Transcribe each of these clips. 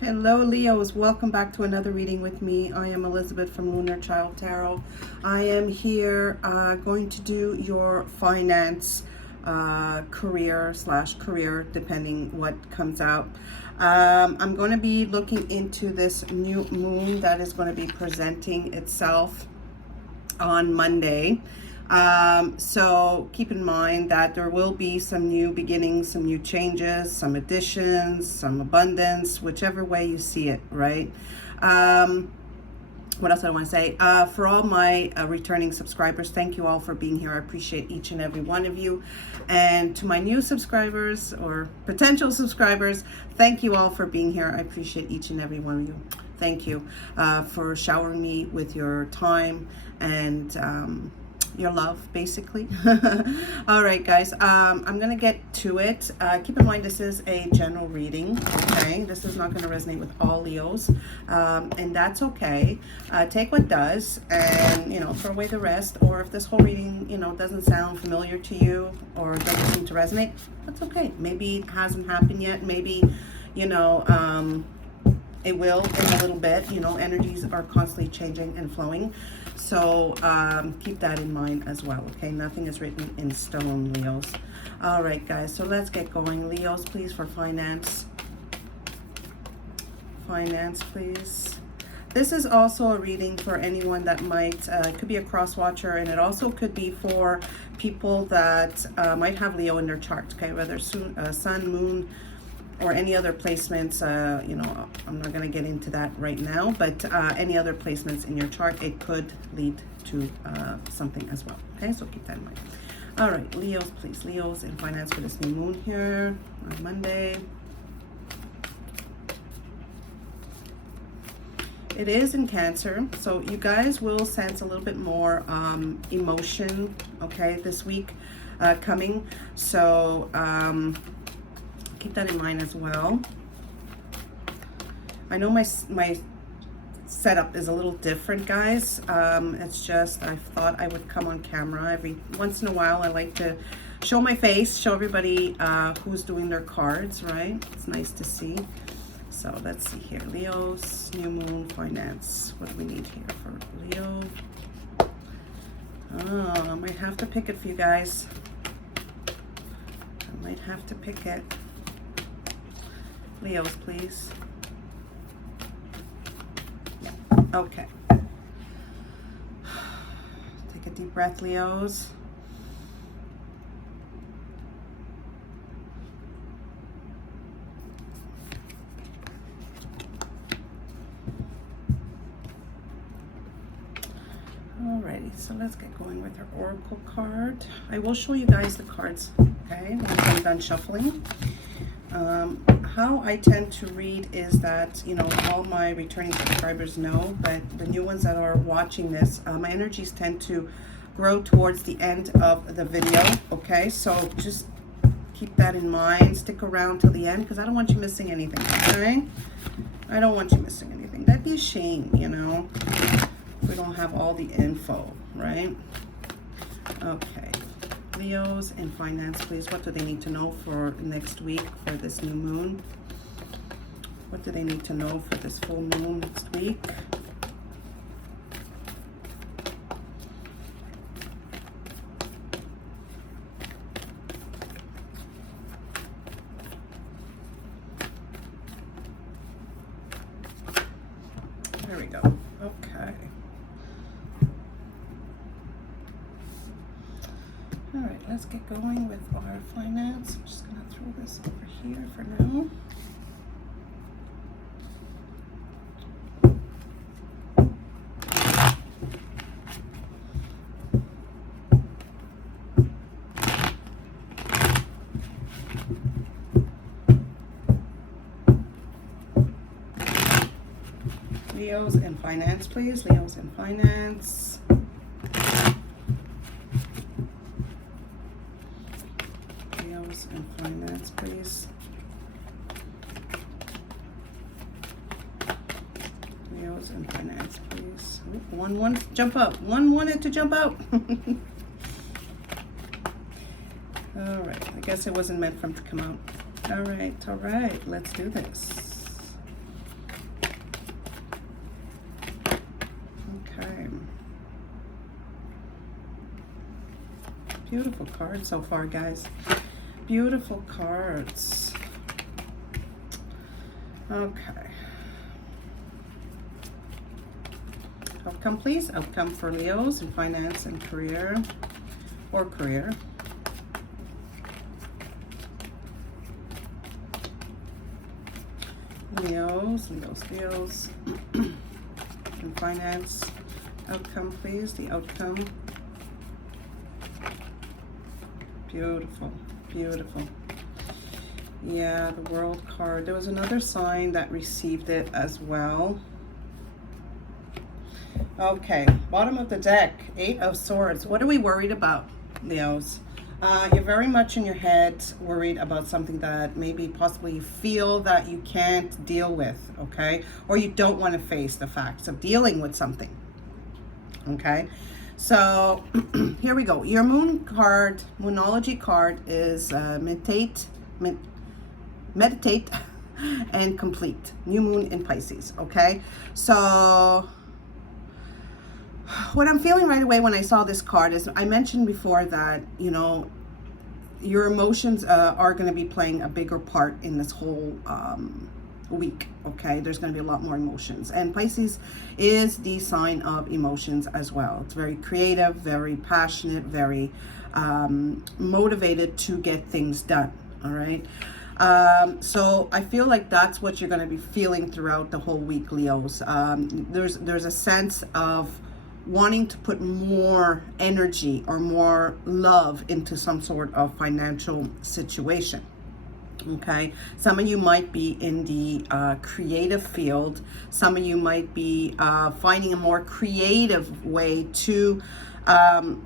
Hello Leos, welcome back to another reading with me. I am Elizabeth from Lunachiildtarot. I am here going to do your finance career depending what comes out. I'm going to be looking into this new moon that is going to be presenting itself on Monday. So keep in mind that there will be some new beginnings, some new changes, some additions, some abundance, whichever way you see it, right? What else I want to say? For all my returning subscribers, thank you all for being here. I appreciate each and every one of you. And to my new subscribers or potential subscribers, thank you all for being here. I appreciate each and every one of you. Thank you for showering me with your time and your love, basically. All right, guys, I'm gonna get to it. Keep in mind this is a general reading, okay? This is not going to resonate with all Leos, and that's okay. Take what does and, you know, throw away the rest. Or if this whole reading, you know, doesn't sound familiar to you or doesn't seem to resonate, that's okay. Maybe it hasn't happened yet. Maybe, you know, it will in a little bit. You know, energies are constantly changing and flowing. So keep that in mind as well, okay? Nothing is written in stone, Leos. All right, guys, so let's get going. Leos, please, for finance. Finance, please. This is also a reading for anyone that might, it could be a cross watcher, and it also could be for people that might have Leo in their chart, okay? Whether sun, moon, or any other placements. You know, I'm not going to get into that right now, but any other placements in your chart, it could lead to something as well, okay? So keep that in mind. All right, Leos, please. Leos in finance for this new moon here on Monday. It is in Cancer, so you guys will sense a little bit more emotion, okay, this week coming. So keep that in mind as well. I know my setup is a little different, guys. It's just I thought I would come on camera every once in a while. I like to show my face, show everybody who's doing their cards, right? It's nice to see. So let's see here. Leo's new moon finance. What do we need here for Leo? Oh, I might have to pick it for you guys. I might have to pick it. Leos, please. Yeah. Okay. Take a deep breath, Leos. Alrighty, so let's get going with our oracle card. I will show you guys the cards, okay, once I'm done shuffling. How I tend to read is that, you know, all my returning subscribers know, but the new ones that are watching this, my energies tend to grow towards the end of the video, okay? So just keep that in mind. Stick around till the end because I don't want you missing anything, okay? I don't want you missing anything. That'd be a shame, you know, if we don't have all the info, right? Okay. Leos in finance, please. What do they need to know for next week for this new moon? What do they need to know for this full moon next week? There we go. Okay. All right, let's get going with our finance. I'm just going to throw this over here for now. Leos in finance, please. Leos in finance. Leos in finance, please. Leos in finance, please. Ooh, one, jump up. One wanted to jump out. All right, I guess it wasn't meant for him to come out. All right, let's do this. Beautiful cards so far, guys. Beautiful cards. Okay. Outcome, please. Outcome for Leos in finance and career, or career. Leos in finance. Outcome, please. The outcome. Beautiful, beautiful. Yeah, the World card. There was another sign that received it as well. Okay, bottom of the deck, 8 of Swords. What are we worried about, Leos? You're very much in your head worried about something that maybe possibly you feel that you can't deal with, okay? Or you don't want to face the facts of dealing with something, okay? So here we go. Your moon card, Moonology card is meditate and complete. New moon in Pisces, okay? So what I'm feeling right away when I saw this card is, I mentioned before that, you know, your emotions are going to be playing a bigger part in this whole week, okay? There's going to be a lot more emotions, and Pisces is the sign of emotions as well. It's very creative, very passionate, very motivated to get things done, all right? So I feel like that's what you're going to be feeling throughout the whole week, Leos. There's a sense of wanting to put more energy or more love into some sort of financial situation. Okay, some of you might be in the creative field. Some of you might be finding a more creative way to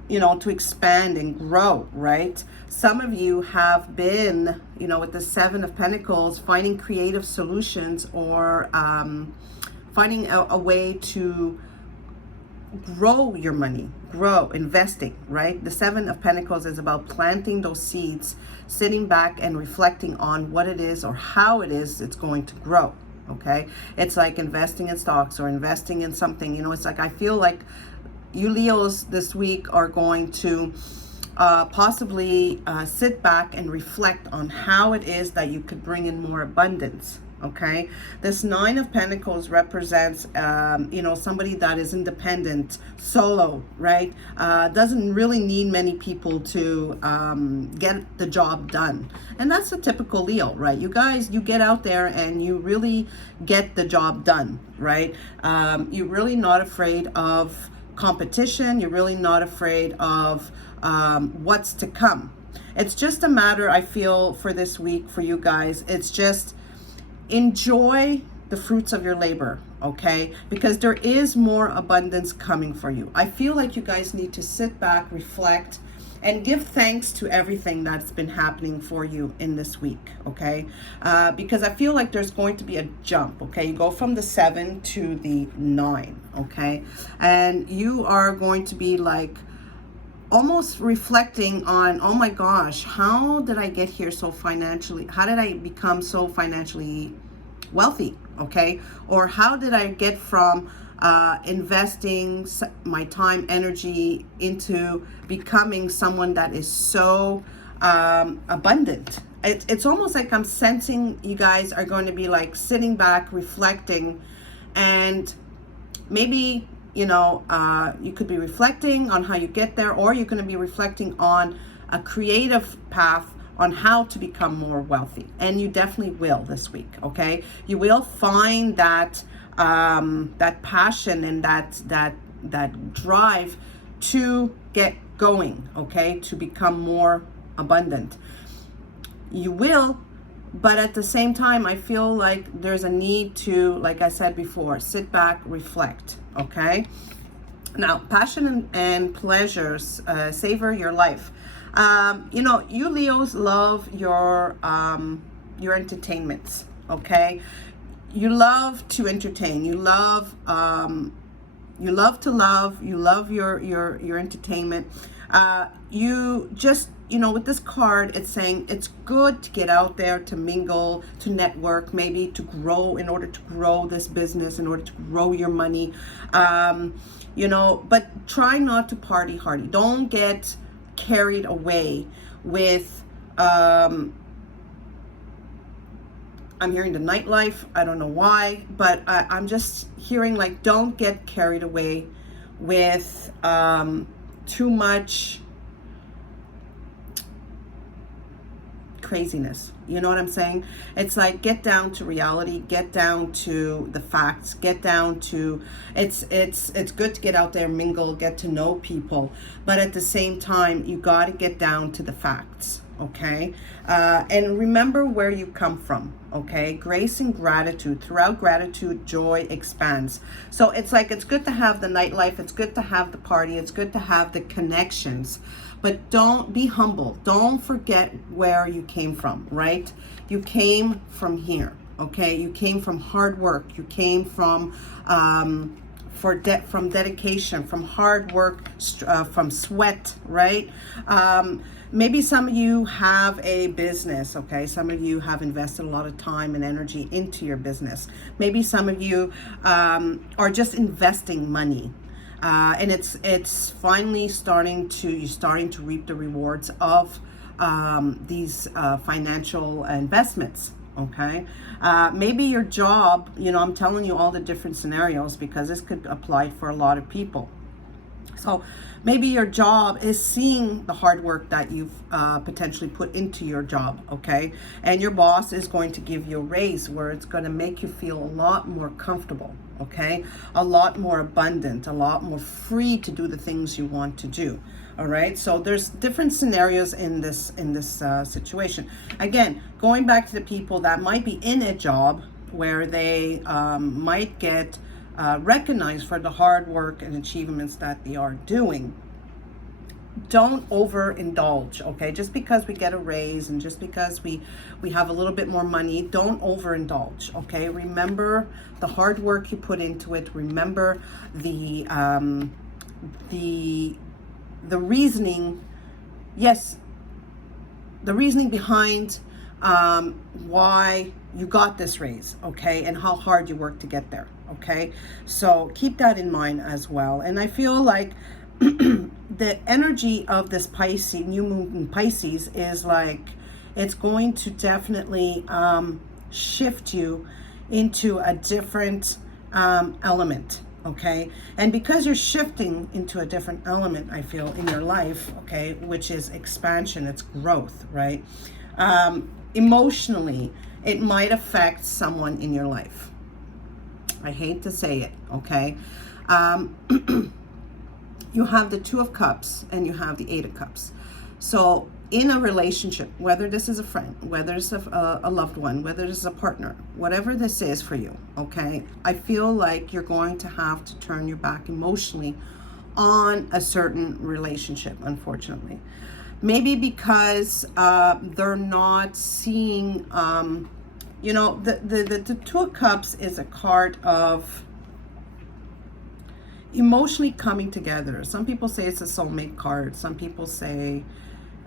you know, to expand and grow, right? Some of you have been, you know, with the 7 of Pentacles, finding creative solutions, or finding a way to grow your money, grow, investing, right? The 7 of Pentacles is about planting those seeds, sitting back and reflecting on what it is or how it is it's going to grow, okay? It's like investing in stocks or investing in something, you know. It's like, I feel like you Leos this week are going to possibly sit back and reflect on how it is that you could bring in more abundance. Okay, this 9 of Pentacles represents, you know, somebody that is independent, solo, right? Doesn't really need many people to get the job done. And that's a typical Leo, right? You guys, you get out there and you really get the job done, right? You're really not afraid of competition. You're really not afraid of what's to come. It's just a matter, I feel, for this week for you guys. It's just enjoy the fruits of your labor, okay? Because there is more abundance coming for you. I feel like you guys need to sit back, reflect, and give thanks to everything that's been happening for you in this week, okay? Because I feel like there's going to be a jump, okay? You go from the 7 to the 9, okay? And you are going to be like almost reflecting on, oh my gosh, how did I get here so financially? How did I become so financially wealthy? Okay. Or how did I get from investing my time, energy into becoming someone that is so abundant? It's almost like I'm sensing you guys are going to be like sitting back, reflecting, and maybe, you know, you could be reflecting on how you get there, or you're going to be reflecting on a creative path on how to become more wealthy. And you definitely will this week, okay? You will find that that passion and that drive to get going, okay? To become more abundant. You will, but at the same time, I feel like there's a need to, like I said before, sit back, reflect, okay? Now, passion and pleasures, savor your life. You know, you Leos love your entertainments, okay? You love to entertain. You love to love. You love your entertainment. You just, you know, with this card, it's saying it's good to get out there, to mingle, to network, maybe to grow, in order to grow this business, in order to grow your money. You know, but try not to party hardy. Don't get carried away with, I'm hearing the nightlife. I don't know why, but I'm just hearing like, don't get carried away with too much craziness. You know what I'm saying? It's like, get down to reality, get down to the facts, get down to, it's good to get out there, mingle, get to know people, but at the same time, you got to get down to the facts. Okay, and remember where you come from. Okay, grace and gratitude. Throughout gratitude, joy expands. So it's like, it's good to have the nightlife, it's good to have the party, it's good to have the connections, but don't be humble. Don't forget where you came from, right? You came from here. Okay, you came from hard work. You came from from dedication, from hard work, from sweat, right? Maybe some of you have a business, okay? Some of you have invested a lot of time and energy into your business. Maybe some of you are just investing money. And it's finally starting to reap the rewards of these financial investments. Okay, maybe your job, I'm telling you all the different scenarios because this could apply for a lot of people. So maybe your job is seeing the hard work that you've potentially put into your job, okay? And your boss is going to give you a raise where it's going to make you feel a lot more comfortable, okay? A lot more abundant, a lot more free to do the things you want to do. All right, so there's different scenarios in this situation. Again, going back to the people that might be in a job where they might get recognized for the hard work and achievements that they are doing. Don't overindulge, okay? Just because we get a raise and just because we have a little bit more money, don't overindulge, okay? Remember the hard work you put into it. Remember the reasoning, yes, the reasoning behind why you got this raise, okay, and how hard you worked to get there, okay? So keep that in mind as well. And I feel like the energy of this Pisces, new moon in Pisces, is like, it's going to definitely shift you into a different element. Okay, and because you're shifting into a different element, I feel, in your life, okay, which is expansion, it's growth, right? Emotionally, it might affect someone in your life. I hate to say it, okay? You have the Two of Cups and you have the Eight of Cups. So in a relationship, whether this is a friend, whether it's a loved one, whether it's a partner, whatever this is for you, okay, I feel like you're going to have to turn your back emotionally on a certain relationship, unfortunately. Maybe because they're not seeing, the Two of Cups is a card of emotionally coming together. Some people say it's a soulmate card. Some people say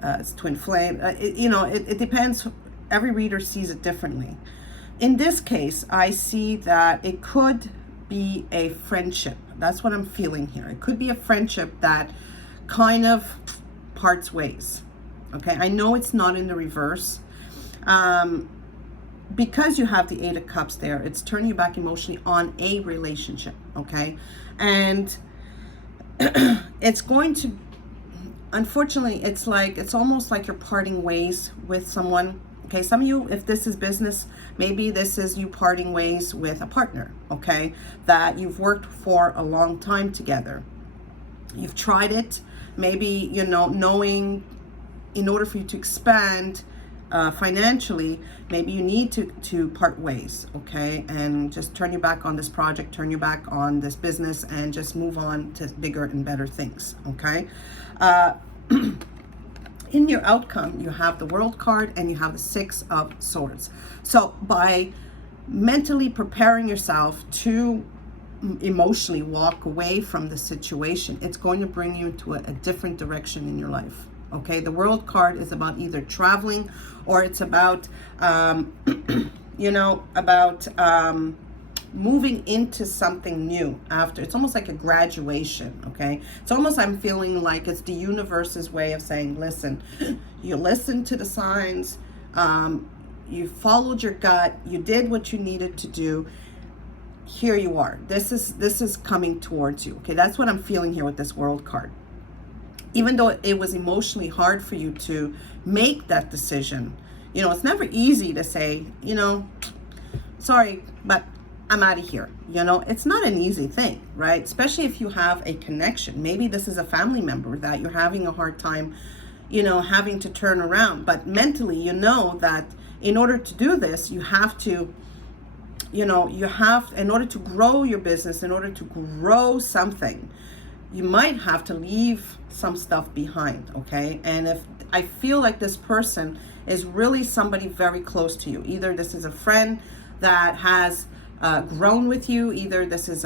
it's twin flame. It depends. Every reader sees it differently. In this case, I see that it could be a friendship. That's what I'm feeling here. It could be a friendship that kind of parts ways. Okay, I know it's not in the reverse. Because you have the Eight of Cups there, it's turning you back emotionally on a relationship. Okay, and it's going to, unfortunately, it's almost like you're parting ways with someone. Okay, some of you, if this is business, maybe this is you parting ways with a partner, okay, that you've worked for a long time together. You've tried it, maybe, knowing in order for you to expand financially, maybe you need to part ways, okay, and just turn your back on this project, turn your back on this business, and just move on to bigger and better things, okay? In your outcome, you have the World card and you have the Six of Swords. So by mentally preparing yourself to emotionally walk away from the situation, it's going to bring you to a different direction in your life. Okay, the World card is about either traveling or it's about, moving into something new after. It's almost like a graduation, okay? It's almost, I'm feeling like it's the universe's way of saying, listen, you listened to the signs, you followed your gut, you did what you needed to do. Here you are. This is coming towards you, okay? That's what I'm feeling here with this World card. Even though it was emotionally hard for you to make that decision, you know, it's never easy to say, you know, sorry, but I'm out of here. You know, it's not an easy thing, right? Especially if you have a connection. Maybe this is a family member that you're having a hard time, you know, having to turn around. But mentally, you know that in order to do this, you have to, you know, in order to grow your business, in order to grow something, you might have to leave some stuff behind, okay? And if I feel like this person is really somebody very close to you, either this is a friend that has grown with you, either this is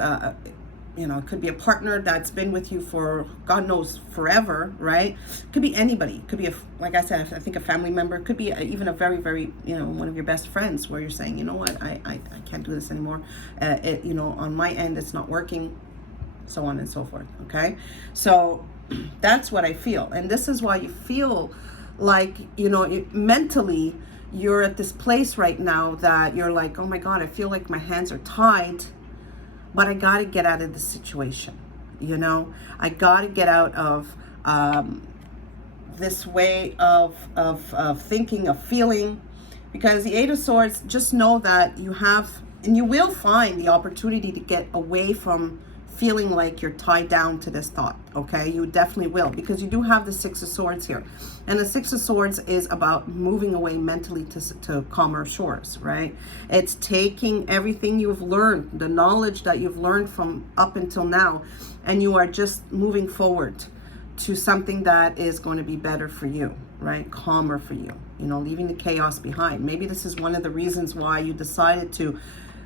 you know, it could be a partner that's been with you for God knows forever, right? It could be anybody. It could be, like I said, I think a family member. It could be even a very, very, you know, one of your best friends where you're saying, you know what, I can't do this anymore. You know, on my end, it's not working, so on and so forth, okay? So that's what I feel. And this is why you feel like, you know, mentally, you're at this place right now that you're like, oh my God, I feel like my hands are tied, but I got to get out of the situation. You know, I got to get out of this way of thinking, of feeling, because the Eight of Swords, just know that you have, and you will find the opportunity to get away from feeling like you're tied down to this thought, okay? You definitely will, because you do have the Six of Swords here. And the Six of Swords is about moving away mentally to calmer shores, right? It's taking everything you've learned, the knowledge that you've learned from up until now, and you are just moving forward to something that is going to be better for you, right? Calmer for you, you know, leaving the chaos behind. Maybe this is one of the reasons why you decided to,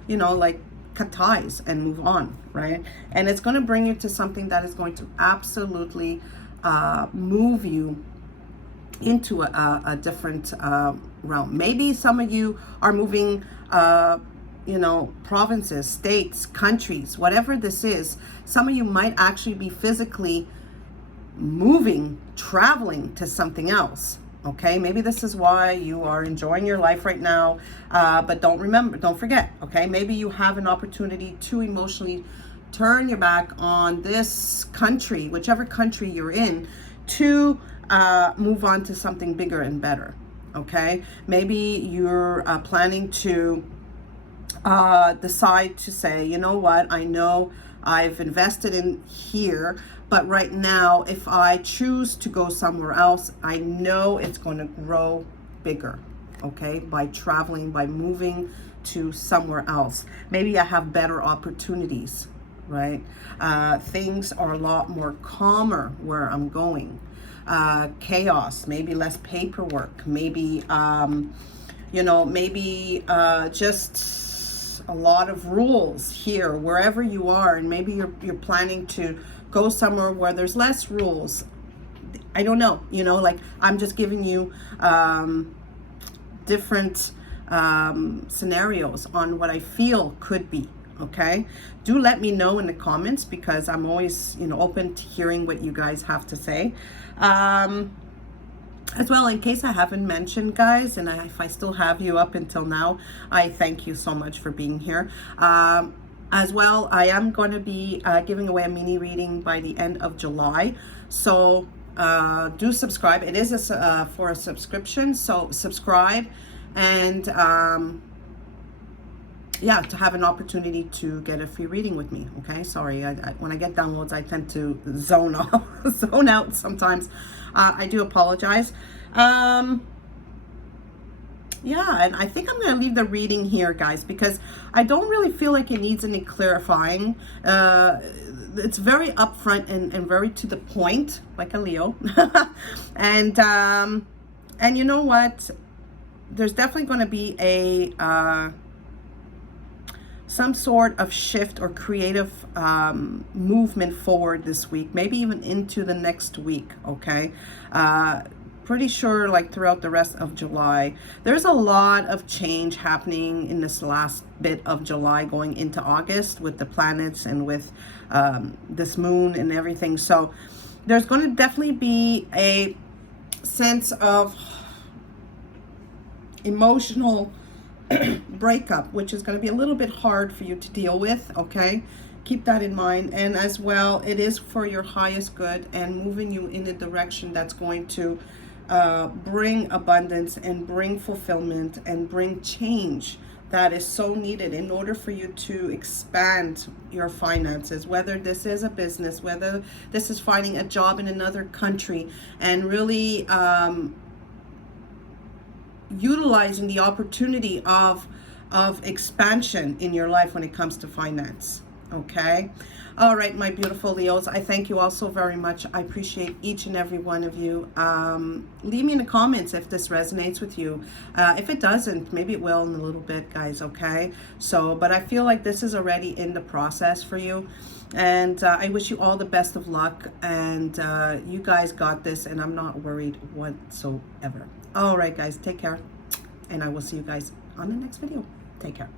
you know, like, cut ties and move on, right? And it's going to bring you to something that is going to absolutely move you into a different realm. Maybe some of you are moving, you know, provinces, states, countries, whatever this is. Some of you might actually be physically moving, traveling to something else. Okay, maybe this is why you are enjoying your life right now, but don't forget, okay, maybe you have an opportunity to emotionally turn your back on this country, whichever country you're in, to move on to something bigger and better, okay? Maybe you're planning to decide to say, you know what, I know I've invested in here, but right now, if I choose to go somewhere else, I know it's going to grow bigger, okay? By traveling, by moving to somewhere else. Maybe I have better opportunities, right? Things are a lot more calmer where I'm going. Chaos, maybe less paperwork, maybe, you know, maybe just a lot of rules here, wherever you are, and maybe you're planning to go somewhere where there's less rules. I don't know, you know, like I'm just giving you different scenarios on what I feel could be, okay? Do let me know in the comments, because I'm always, you know, open to hearing what you guys have to say. As well, in case I haven't mentioned, guys, and if I still have you up until now, I thank you so much for being here. As well, I am going to be giving away a mini reading by the end of July. So do subscribe. It is for a subscription. So subscribe, and yeah, to have an opportunity to get a free reading with me. Okay, sorry. When I get downloads, I tend to zone out sometimes. I do apologize. Yeah, and I think I'm going to leave the reading here, guys, because I don't really feel like it needs any clarifying. It's very upfront and very to the point, like a Leo. And you know what? There's definitely going to be a some sort of shift or creative movement forward this week, maybe even into the next week, okay? pretty sure like throughout the rest of July. There's a lot of change happening in this last bit of July going into August with the planets and with this moon and everything. So there's going to definitely be a sense of emotional breakup, which is going to be a little bit hard for you to deal with, okay? Keep that in mind. And as well, it is for your highest good and moving you in a direction that's going to bring abundance and bring fulfillment and bring change that is so needed in order for you to expand your finances, whether this is a business, whether this is finding a job in another country, and really utilizing the opportunity of expansion in your life when it comes to finance. Okay. All right, my beautiful Leos, I thank you all so very much. I appreciate each and every one of you. Leave me in the comments if this resonates with you. If it doesn't, maybe it will in a little bit, guys. Okay. So, but I feel like this is already in the process for you. And I wish you all the best of luck. And you guys got this, and I'm not worried whatsoever. All right, guys, take care. And I will see you guys on the next video. Take care.